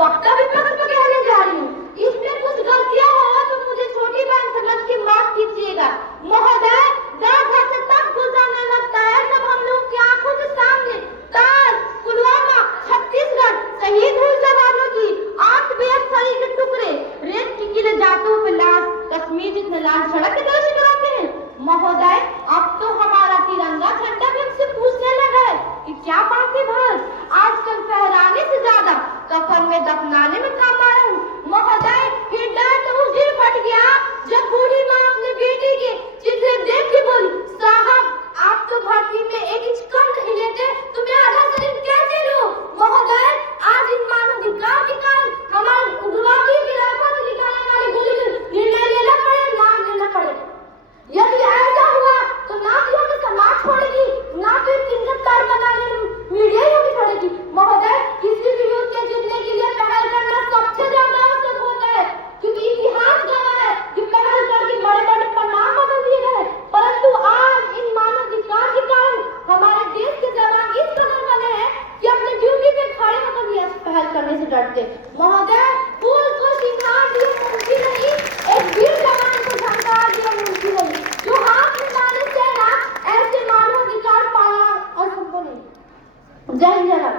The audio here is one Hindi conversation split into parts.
वक्तव्य प्रकट कहने जा रही हूँ। इसमें कुछ गलतियां हो तो मुझे छोटी बहन समझ के माफ कीजिएगा। महोदय, जब घर से तब गुजरने लगता है जब हम लोग की आंखों के सामने तार, पुलवामा, छत्तीसगढ़ शहीद हुए जवानों की 8 बेहद शरीर के टुकड़े, रेत की गिरे जातों पे लाश, कश्मीर जितने लाल सड़क के दर्शन कराते हैं। महोदय, अब तो हमारा तिरंगा झंडा भी हमसे पूछने लगा है कि क्या पाते भारत, आजकल फहराने से ज्यादा कफन में दफनाने में काम आ रहा हूँ। महोदय, हृदय तो उस दिन फट गया जब बूढ़ी माँ अपने बेटे के चित्र देख के बोली, साहब आप तो भर्ती में 1 इंच कम नहीं लेते, तुम्हें आधा शरीर कैसे लो। महोदय, आज इन मानवाधिकार के कारण हमारे उग्रवादी की राइफल से निकालने वाली गोली को निर्णय लेना पड़े, मान लेना पड़े। यदि ऐसा हुआ तो ना कि हमें समाज छोड़ेगी, ना कि तिरंगा बनाने मीडिया ही हमें छोड़ेगी। महोदय, किसी भी युद्ध के जीतने के लिए पहल करना सबसे ज्यादा आवश्यक होता है, क्योंकि इतिहास गवाह है कि पहल करके बड़े-बड़े परिणाम बदल दिए गए। परंतु आज इन मानवाधिकार के कारण हमारे देश के जवान इस कदर बने हैं कि अपने ड्यूटी पे खड़े होकर भी पहल करने से डरते। महोदय, फूल को सिंगार दिए मुमकिन नहीं, एक वीर जवान को झंकार दिया मुमकिन नहीं। जो हाथ में डाले सेना, ऐसे मानवाधिकार पाना असंभव नहीं। जय जवान।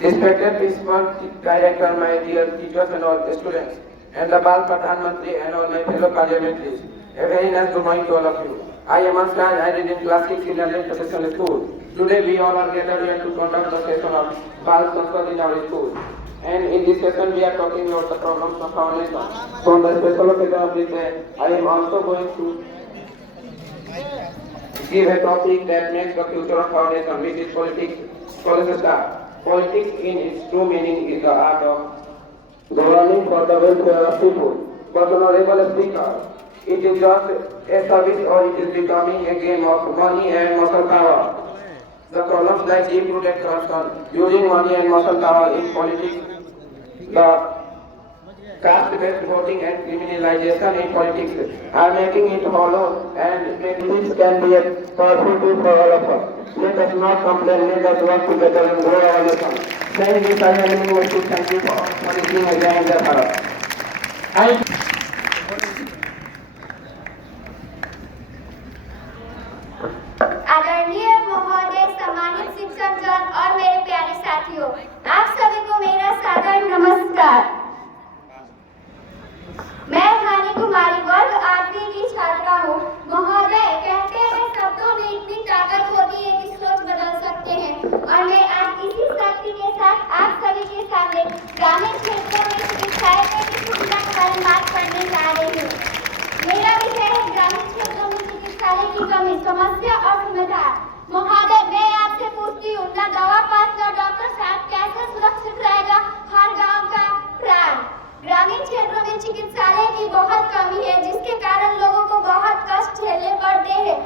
Respected Principal, Director, my dear teachers and all the students, and the Bal Pradhan Mantri and all my fellow parliamentaries, a very nice good morning to all of you. I am Ansgar, I read in class 6 in London Professional School. Today we all are gathered here to conduct the session of Bal Sanskar in our school. And in this session we are talking about the problems of our nation. From the special occasion of this day, I am also going to give a topic that makes the future of our nation, which is politics. So let's start. Politics in its true meaning is the art of governing for the welfare of people. But Honorable Speaker, it is just a service or it is becoming a game of money and muscle power. The problems like deep-rooted corruption, using money and muscle power in politics, the caste-based voting and criminalization in politics are making it hollow, and politics can be a powerful tool for all of us. Let us not complain, let us work together and grow our nation. Saying this, I am ending my speech. Thank you for listening again. Jai Bharat. आदरणीय महोदय, सम्मानित शिक्षकगण और मेरे प्यारे साथियों, आप सभी को मेरा सादर नमस्कार। मैं हानि कुमारी वर्ग 8वीं की छात्रा हूँ। महोदय, कहते हैं शब्दों में इतनी ताकत होती है कि सोच बदल सकते हैं, और मैं आज इसी शक्ति के साथ आप सभी के सामने ग्रामीण क्षेत्रों में चिकित्सालय की सुविधा के बारे में बात करने जा रही हूँ। मेरा विषय है ग्रामीण क्षेत्रों में चिकित्सालय की कमी, समस्या और समाधान। महोदय, मैं आपसे पूछती हूँ, ना दवा पास ना डॉक्टर साहब, कैसे सुरक्षित रहेगा हर गांव का प्राण। ग्रामीण क्षेत्रों में चिकित्सालय की बहुत कमी है, जिसके कारण लोगों को बहुत कष्ट झेलने पड़ते हैं।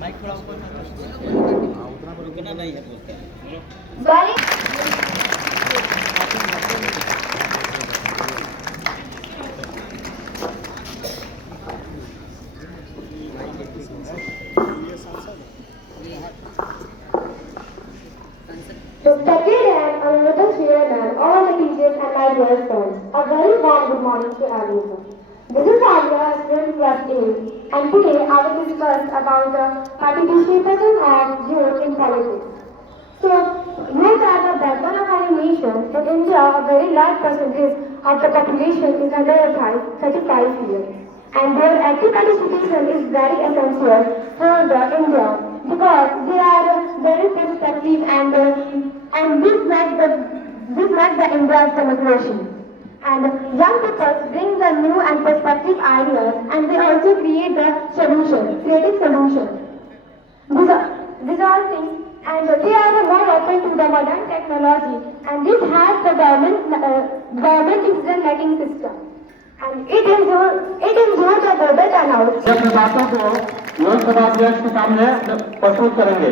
माइक थोड़ा ऊपर उतना नहीं है। Respected and honorable chairman, all the teachers and my dear friends, a very warm good morning to everyone. This is Alia, student class 8, and today I will discuss about the participation of youth in politics. So, youth are the backbone of our nation. In India, a very large percentage of the population is under 35 years, and their active participation is very essential for the India, because they are very perspective and this makes the India's democracy. And young people bring the new and perspective ideas, and they also create the creative solutions. These are things, and they are more open to the modern technology, and this has the government decision-making system. And it ensures the global turnout. अपनी बातों को लोकसभा अध्यक्ष के सामने प्रस्तुत करेंगे।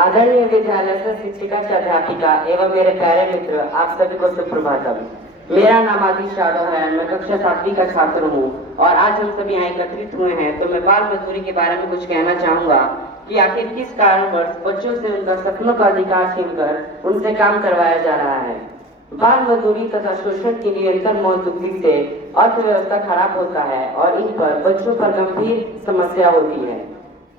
आदरणीय विद्यालय से शिक्षिका, अध्यापिका एवं मेरे प्यारे मित्र, आप सभी को सुप्रभातम। मेरा नाम आदिश यादव है। मैं कक्षा 7वीं का छात्र हूँ और आज हम सभी यहाँ एकत्रित हुए हैं तो मैं बाल मजदूरी के बारे में कुछ कहना चाहूँगा कि आखिर किस कारणवश बच्चों से उनका सपनों का अधिकार छीनकर उनसे काम करवाया जा रहा है। बाल मजदूरी तथा शोषण की निरंतर मौजूदगी से अर्थव्यवस्था खराब होता है और इन पर बच्चों पर गंभीर समस्या होती है।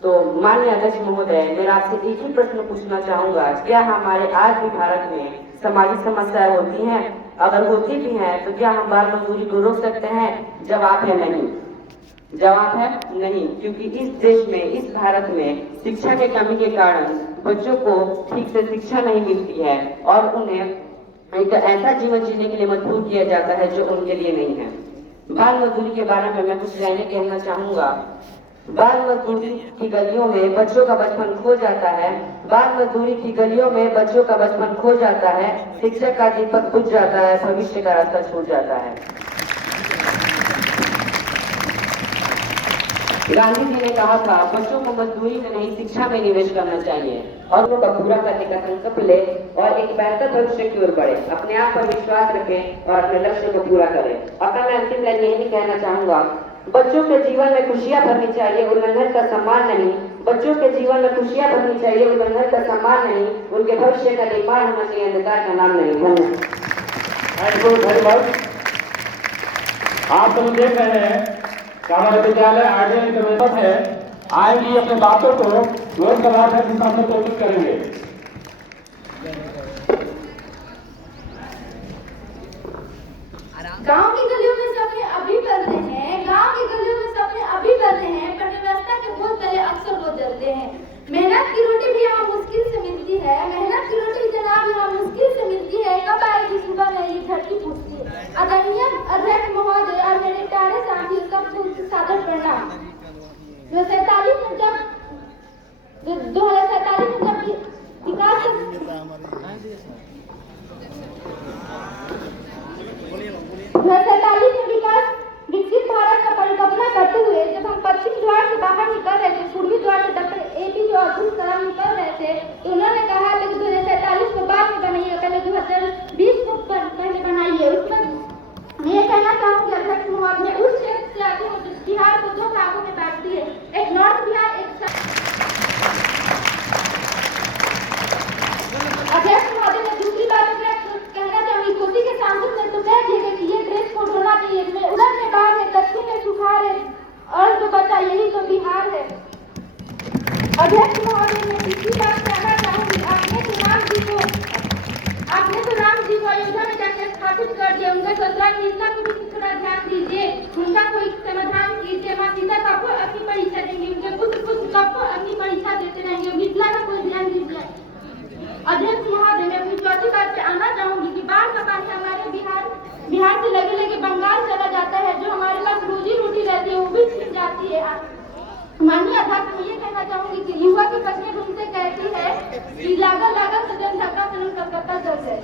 तो माननीय अध्यक्ष महोदय, मेरा आपसे एक ही प्रश्न पूछना चाहूँगा, क्या हमारे आज भी भारत में सामाजिक समस्याएं होती हैं? अगर होती भी हैं तो क्या हम बाल मजदूरी को रोक सकते हैं? जवाब है नहीं। जवाब है नहीं, क्योंकि इस देश में, इस भारत में शिक्षा के कमी के कारण बच्चों को ठीक से शिक्षा नहीं मिलती है और उन्हें एक ऐसा जीवन जीने के लिए मजबूर किया जाता है जो उनके लिए नहीं है। बाल मजदूरी के बारे में मैं कुछ कहना चाहूँगा। बाल मजदूरी की गलियों में बच्चों का बचपन खो जाता है। बाल मजदूरी की गलियों में बच्चों का बचपन खो जाता है, शिक्षा का दीपक बुझ जाता है, भविष्य का रास्ता छूट जाता है। गांधी जी ने कहा था, बच्चों को मजदूरी में नहीं शिक्षा में निवेश करना चाहिए और उनका पूरा करने का संकल्प ले और एक बेहतर भविष्य की ओर बढ़े। अपने आप पर विश्वास रखें और अपने लक्ष्य को पूरा करें। अब मैं अंतिम लाइन यही कहना चाहूंगा, बच्चों के जीवन में खुशियां भरनी चाहिए, उल्लंघन का सम्मान नहीं। बच्चों के जीवन में खुशियां भरनी चाहिए, उल्लंघन का सम्मान नहीं। उनके भविष्य का निर्माण होना चाहिए, अंधकार का नाम नहीं। धन्यवाद। Thank you very much. आप सब देख रहे हैं कि हमारे विद्यालय आइडियल इंटरनेट है, आएंगी अपने बातों को लोकसभा के सामने प्रस्तुत करेंगे। गांव की गलियों में सपने अभी पलते हैं, गांव की गलियों में सपने अभी पलते हैं, पर व्यवस्था के बोझ तले अक्सर वो जलते हैं। मेहनत की रोटी भी यहाँ मुश्किल से मिलती है, मेहनत की रोटी जनाब यहाँ मुश्किल से मिलती है। कब आएगी सुबह में ये धरती पूछती है। आदरणीय अध्यक्ष महोदय और मेरे प्यारे साथियों, सबको सादर प्रणाम। 2047 में जब विकास विकसित भारत का परिकल्पना करते हुए जब हम पश्चिम द्वार से बाहर निकल रहे थे, पूर्वी द्वार से डॉक्टर APJ अब्दुल कलाम निकल रहे थे, तो उन्होंने कहा कि 2047 को बाद में बनाइए, पहले 2020 को पहले बनाइए। उसमें मैं ये कहना चाहूँगी अध्यक्ष महोदय, उस क्षेत्र से आगे बिहार को 2 भागों में बांटती है, एक नॉर्थ बिहार, एक अध्यक्ष महोदय। मैं दूसरी बात कहना चाहूँगी, कोसी के सांसद ने तो कह दिया कि ये ड्रेस कोड होना चाहिए, इसमें उधर में बाढ़ है, दक्षिण में सुखाड़ है और जो बचा यही तो बिहार है। अध्यक्ष महोदय, मैं तीसरी बात कहना चाहूँगी, आपने तो राम जी को अयोध्या में जाकर स्थापित कर दिया, उनका ससुराल मिथिला को भी थोड़ा ध्यान दीजिए, उनका कोई समाधान कीजिए। माँ सीता कब अपनी परीक्षा देंगे, उनके पुत्र कब अपनी परीक्षा देते रहेंगे, मिथिला का कोई ध्यान दीजिए। अध्यक्ष महोदय, मैं अपनी चौथी बात पे आना चाहूँगी कि बाढ़ का पानी हमारे बिहार से लगे बंगाल चला जाता है, जो हमारे पास रोजी रोटी रहती है वो भी छिन जाती है। माननीय अध्यक्ष, मैं ये कहना चाहूँगी कि युवा की पत्नी उनसे कहती है कि लागा लागा सजन ढका कलकत्ता चल जाए।